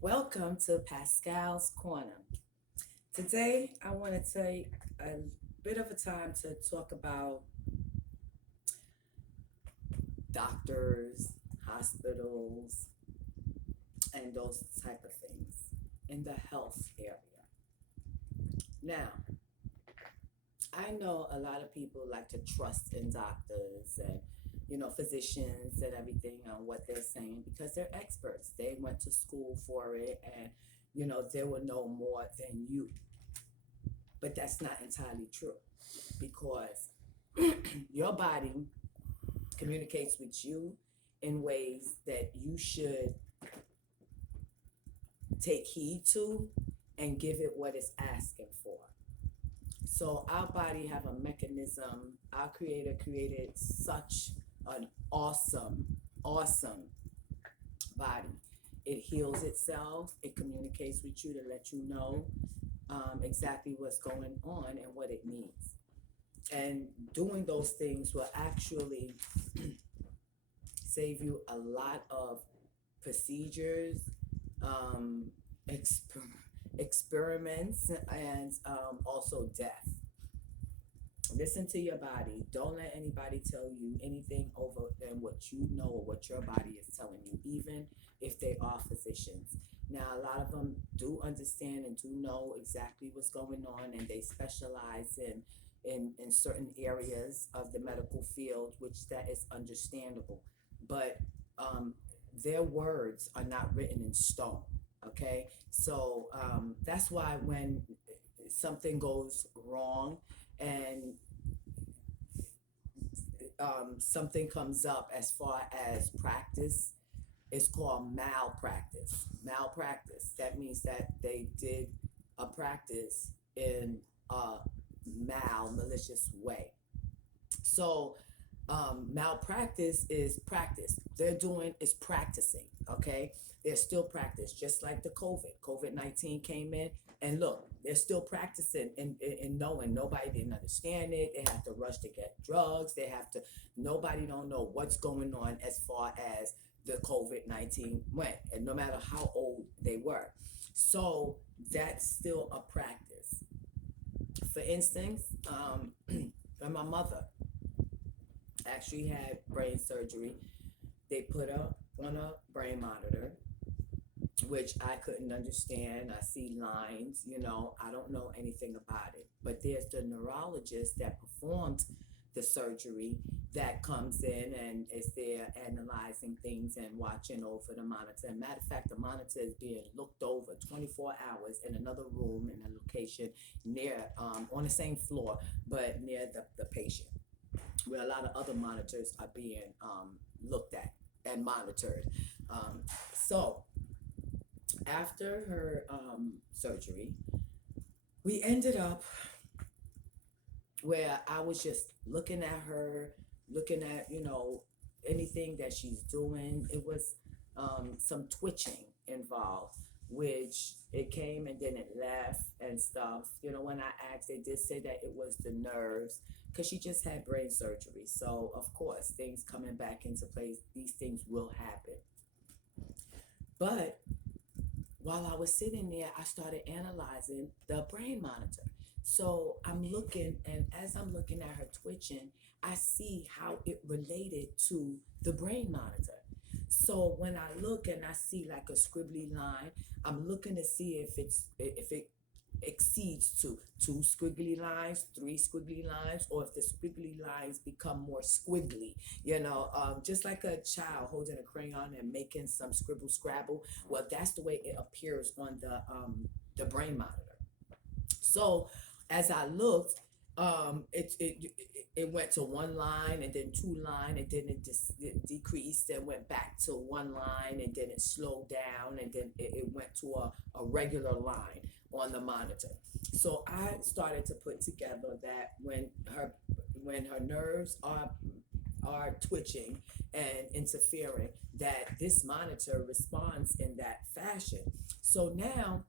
Welcome to Pascale's Corner. Today, I want to take a bit of a time to talk about doctors, hospitals, and those type of things in the health area. Now, I know a lot of people like to trust in doctors and physicians and everything on what they're saying because they're experts. They went to school for it and they will know more than you. But that's not entirely true because your body communicates with you in ways that you should take heed to and give it what it's asking for. So our body have a mechanism. Our creator created such an awesome body. It heals itself. It communicates with you to let you know exactly what's going on and what it needs. And doing those things will actually save you a lot of procedures, um, exper- experiments, and also death. Listen to your body. Don't let anybody tell you anything over than what you know or what your body is telling you, even if they are physicians. Now, a lot of them do understand and do know exactly what's going on, and they specialize in certain areas of the medical field, which that is understandable. But um, their words are not written in stone. Okay, so that's why when something goes wrong and something comes up as far as practice, it's called malpractice. Malpractice. That means that they did a practice in a malicious way. So malpractice is practice. They're doing is practicing. Okay, they're still practice, just like the COVID-19 came in, and look, they're still practicing and knowing nobody didn't understand it. They have to rush to get drugs. They have to. Nobody don't know what's going on as far as the COVID-19 went, and no matter how old they were. So that's still a practice. For instance, when my mother actually had brain surgery. They put her on a brain monitor, which I couldn't understand. I see lines, I don't know anything about it. But there's the neurologist that performed the surgery that comes in and is there analyzing things and watching over the monitor. And matter of fact, the monitor is being looked over 24 hours in another room in a location near, on the same floor, but near the patient, where a lot of other monitors are being looked at and monitored. So after her surgery, we ended up where I was just looking at her, looking at, anything that she's doing. It was some twitching involved, which it came and then it left and stuff. When I asked, they did say that it was the nerves because she just had brain surgery. So, of course, things coming back into place, these things will happen. But while I was sitting there, I started analyzing the brain monitor. So I'm looking, and as I'm looking at her twitching, I see how it related to the brain monitor. So when I look and I see like a scribbly line, I'm looking to see if it exceeds to two squiggly lines, three squiggly lines, or if the squiggly lines become more squiggly, just like a child holding a crayon and making some scribble scrabble. Well, that's the way it appears on the brain monitor. So as I looked, it went to one line and then two line and then it decreased and went back to one line and then it slowed down and then it went to a regular line on the monitor. So I started to put together that when her nerves are twitching and interfering, that this monitor responds in that fashion. So now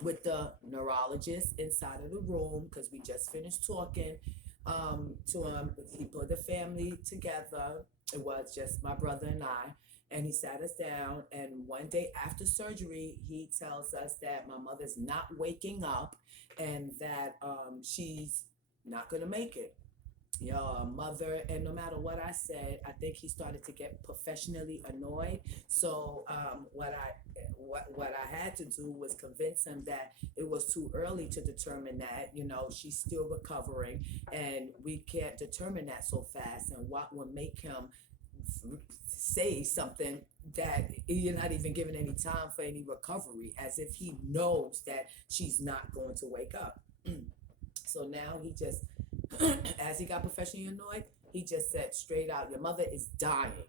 with the neurologist inside of the room, because we just finished talking to him. He put the family together. It was just my brother and I. And he sat us down, and one day after surgery, he tells us that my mother's not waking up and that she's not gonna make it. Your mother, and no matter what I said, I think he started to get professionally annoyed. So what I had to do was convince him that it was too early to determine that, she's still recovering, and we can't determine that so fast. And what would make him say something that you're not even giving any time for any recovery, as if he knows that she's not going to wake up. So now he just, as he got professionally annoyed, he just said straight out, "Your mother is dying."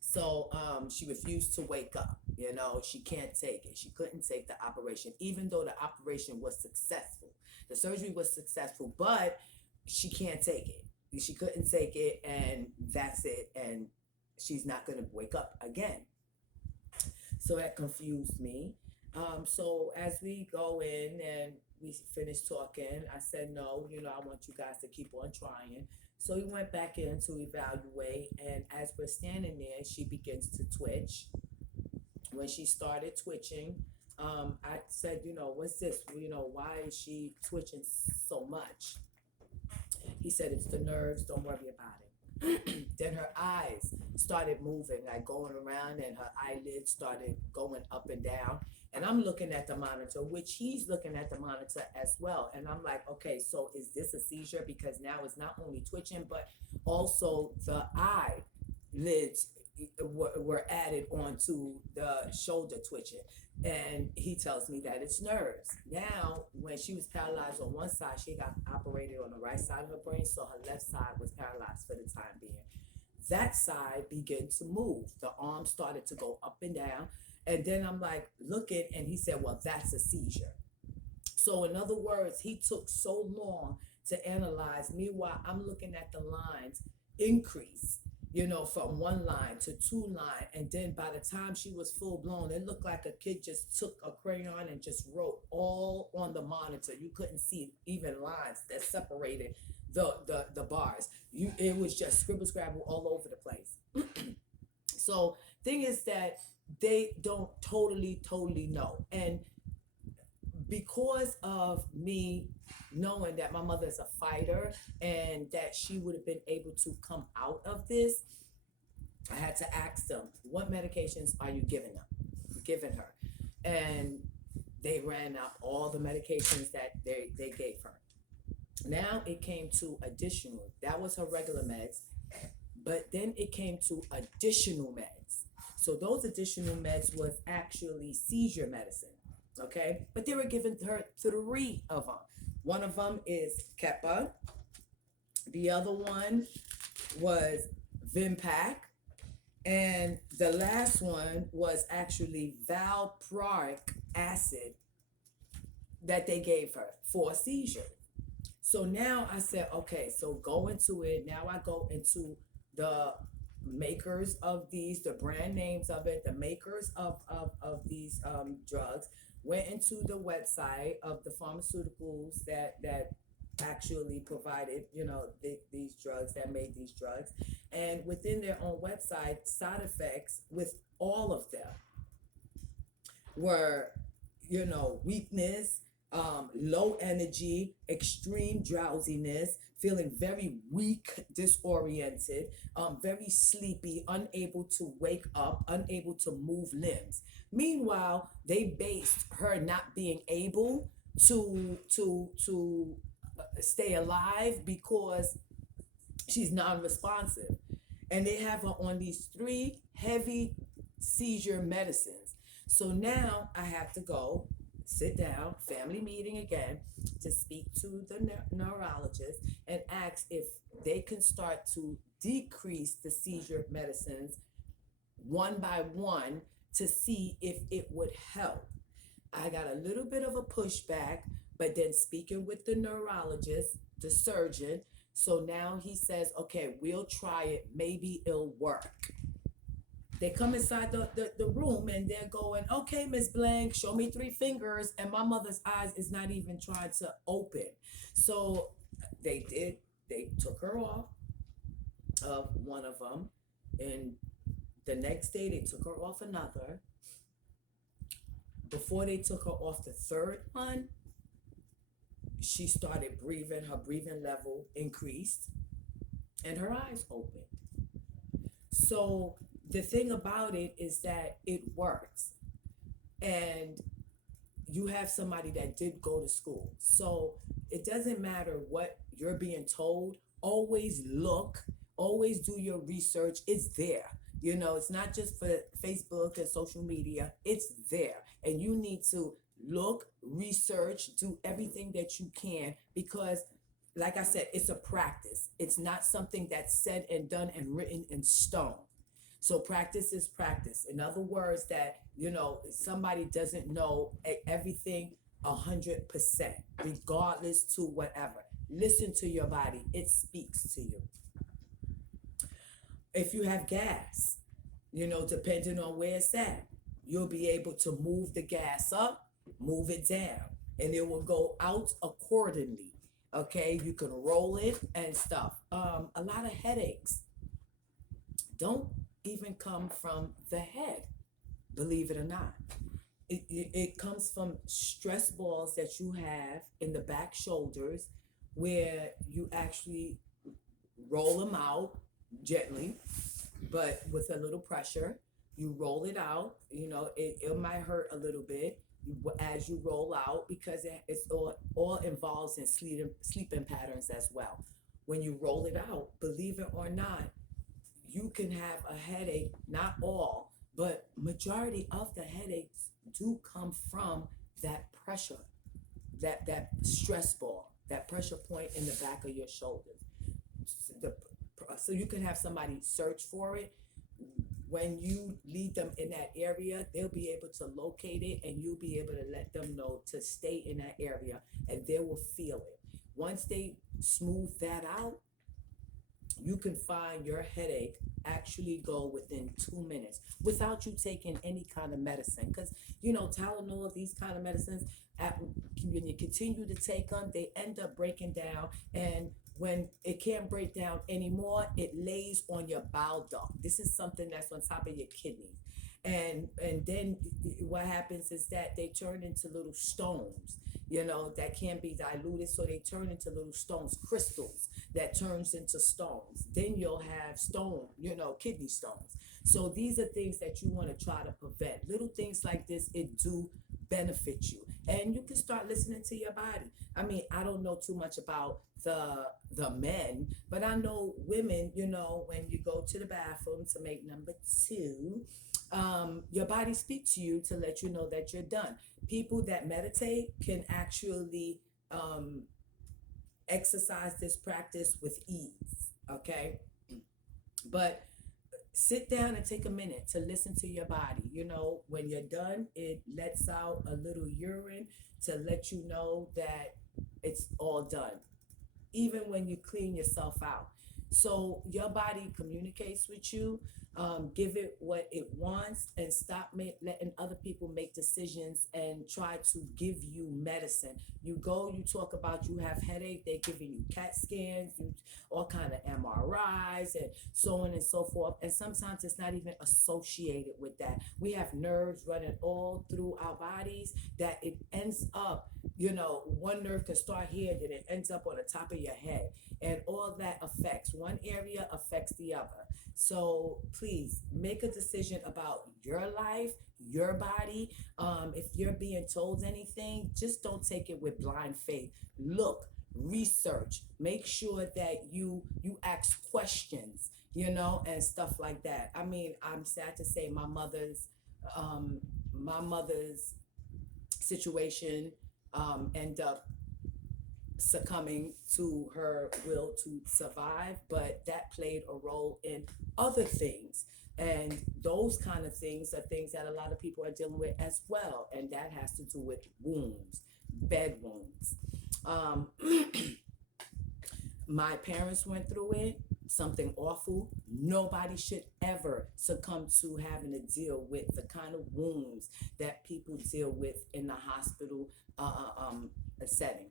So she refused to wake up. She can't take it. She couldn't take the operation, even though the operation was successful. The surgery was successful, but she can't take it. She couldn't take it, and that's it. And she's not going to wake up again. So that confused me. So as we go in and we finished talking, I said, no, I want you guys to keep on trying. So we went back in to evaluate, and as we're standing there, she begins to twitch. When she started twitching, I said, what's this? Why is she twitching so much? He said, it's the nerves, don't worry about it. Then her eyes started moving, like going around, and her eyelids started going up and down. And I'm looking at the monitor, which he's looking at the monitor as well. And I'm like, okay, so is this a seizure? Because now it's not only twitching, but also the eyelids were added onto the shoulder twitching. And he tells me that it's nerves. Now, when she was paralyzed on one side, she got operated on the right side of her brain, so her left side was paralyzed for the time being. That side began to move. The arm started to go up and down. And then I'm like, looking, and he said, well, that's a seizure. So, in other words, he took so long to analyze. Meanwhile, I'm looking at the lines increase, from one line to two line. And then by the time she was full blown, it looked like a kid just took a crayon and just wrote all on the monitor. You couldn't see even lines that separated the bars. It was just scribble scrabble all over the place. So thing is that they don't totally know. And because of me knowing that my mother is a fighter and that she would have been able to come out of this, I had to ask them, what medications are you giving her? And they ran out all the medications that they gave her. Now it came to additional. That was her regular meds, but then it came to additional meds. So those additional meds was actually seizure medicine. Okay, but they were giving her three of them. One of them is Kepa. The other one was Vimpac. And the last one was actually valproic acid that they gave her for a seizure. So now I said, okay, so go into it. Now I go into the makers of these, the brand names of it, the makers of these drugs, went into the website of the pharmaceuticals that actually provided, these drugs, that made these drugs. And within their own website, side effects with all of them were, weakness, low energy, extreme drowsiness, feeling very weak, disoriented, very sleepy, unable to wake up, unable to move limbs. Meanwhile, they based her not being able to stay alive because she's non-responsive. And they have her on these three heavy seizure medicines. So now I have to go sit down, family meeting again, to speak to the neurologist and ask if they can start to decrease the seizure medicines one by one to see if it would help. I got a little bit of a pushback, but then speaking with the neurologist, the surgeon, so now he says, okay, we'll try it. Maybe it'll work. They come inside the room and they're going, okay, Miss Blank, show me three fingers. And my mother's eyes is not even trying to open. So they took her off of one of them and The next day they took her off another. Before they took her off the third one, she started breathing. Her breathing level increased and her eyes opened. So the thing about it is that it works. And you have somebody that did go to school. So it doesn't matter what you're being told. Always look, always do your research. It's there. You know, it's not just for Facebook and social media, it's there. And you need to look, research, do everything that you can because, like I said, it's a practice. It's not something that's said and done and written in stone. So practice is practice. In other words, that somebody doesn't know everything 100%, regardless to whatever. Listen to your body; it speaks to you. If you have gas, depending on where it's at, you'll be able to move the gas up, move it down, and it will go out accordingly. Okay, you can roll it and stuff. A lot of headaches don't even come from the head, believe it or not. It comes from stress balls that you have in the back shoulders where you actually roll them out gently, but with a little pressure. You roll it out. It might hurt a little bit as you roll out because it's all involves in sleeping patterns as well. When you roll it out, believe it or not, you can have a headache. Not all, but majority of the headaches do come from that pressure, that stress ball, that pressure point in the back of your shoulders. The, so you can have somebody search for it. When you lead them in that area, they'll be able to locate it and you'll be able to let them know to stay in that area and they will feel it. Once they smooth that out, you can find your headache actually go within 2 minutes without you taking any kind of medicine. Because, Tylenol, these kind of medicines, when you continue to take them, they end up breaking down. And when it can't break down anymore, it lays on your bile duct. This is something that's on top of your kidneys. And then what happens is that they turn into little stones, that can be diluted. So they turn into little stones, crystals that turns into stones. Then you'll have kidney stones. So these are things that you want to try to prevent. Little things like this, it do benefit you. And you can start listening to your body. I mean, I don't know too much about the men, but I know women, when you go to the bathroom to make number two, your body speaks to you to let you know that you're done. People that meditate can actually exercise this practice with ease, okay? But sit down and take a minute to listen to your body. When you're done, it lets out a little urine to let you know that it's all done, even when you clean yourself out. So your body communicates with you. Give it what it wants and stop letting other people make decisions and try to give you medicine. You talk about you have headache, they're giving you CAT scans, all kind of MRIs and so on and so forth. And sometimes it's not even associated with that. We have nerves running all through our bodies that it ends up, one nerve can start here, then it ends up on the top of your head. And all that affects one area, affects the other. So please make a decision about your life, your body. If you're being told anything, just don't take it with blind faith. Look, research, make sure that you ask questions, and stuff like that. I mean, I'm sad to say my mother's situation end up succumbing to her will to survive, but that played a role in other things. And those kind of things are things that a lot of people are dealing with as well. And that has to do with wounds, bed wounds. My parents went through it, something awful. Nobody should ever succumb to having to deal with the kind of wounds that people deal with in the hospital setting.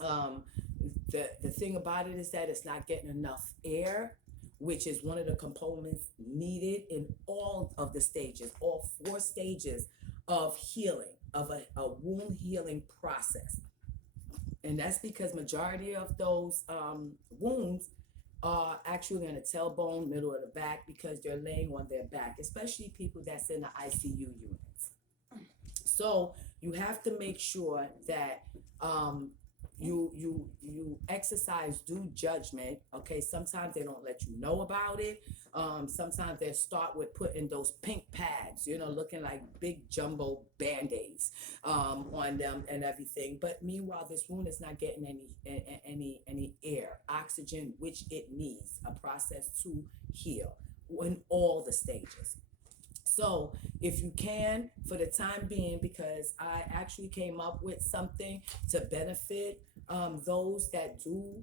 The thing about it is that it's not getting enough air. which is one of the components needed in all of the stages, all 4 stages of healing, of a wound healing process. And that's because majority of those wounds are actually in the tailbone, middle of the back, because they're laying on their back, especially people that's in the ICU units. So you have to make sure that um, you exercise due judgment. Okay, sometimes they don't let you know about it. Sometimes they start with putting those pink pads, looking like big jumbo band-aids on them and everything. But meanwhile, this wound is not getting any air, oxygen, which it needs. A process to heal in all the stages. So, if you can, for the time being, because I actually came up with something to benefit those that do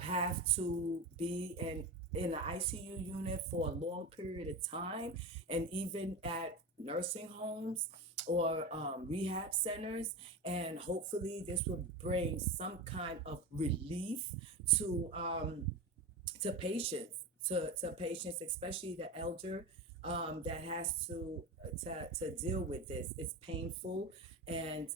have to be in an ICU unit for a long period of time, and even at nursing homes or rehab centers. And hopefully, this will bring some kind of relief to to patients, especially the elder, that has to deal with this. It's painful and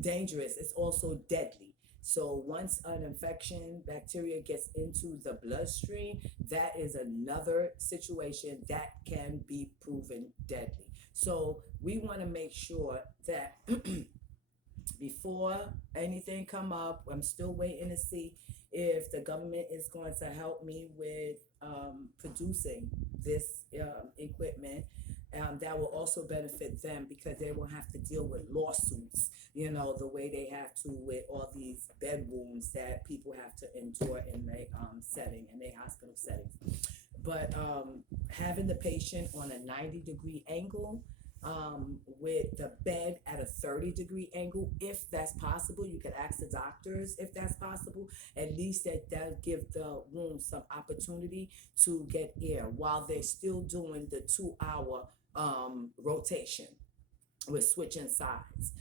dangerous. It's also deadly. So once an infection bacteria gets into the bloodstream, that is another situation that can be proven deadly. So we want to make sure that before anything come up, I'm still waiting to see if the government is going to help me with producing this equipment. That will also benefit them because they won't have to deal with lawsuits, the way they have to with all these bed wounds that people have to endure in their setting, in their hospital settings. But having the patient on a 90-degree angle, with the bed at a 30-degree angle, if that's possible. You could ask the doctors if that's possible. At least that'll give the wound some opportunity to get air while they're still doing the 2-hour rotation with switching sides.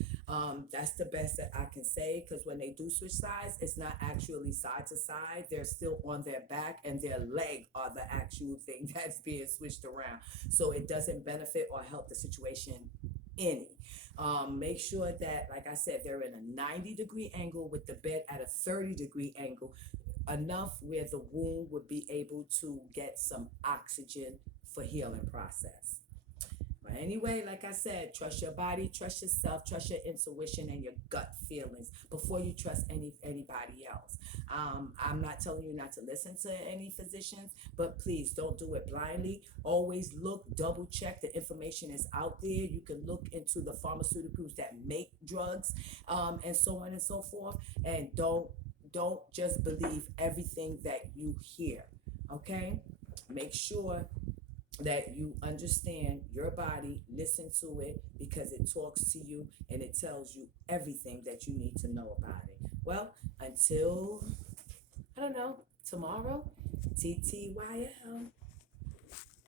That's the best that I can say, because when they do switch sides, it's not actually side to side. They're still on their back, and their leg are the actual thing that's being switched around. So it doesn't benefit or help the situation any. Make sure that, like I said, they're in a 90-degree angle with the bed at a 30-degree angle, enough where the wound would be able to get some oxygen for healing process. But anyway, like I said, trust your body, trust yourself, trust your intuition and your gut feelings before you trust anybody else. I'm not telling you not to listen to any physicians, but please don't do it blindly. Always look, double check. The information is out there. You can look into the pharmaceuticals that make drugs, and so on and so forth. And don't just believe everything that you hear. Okay, make sure that you understand your body, listen to it, because it talks to you and it tells you everything that you need to know about it. Well, until, I don't know, tomorrow, TTYL.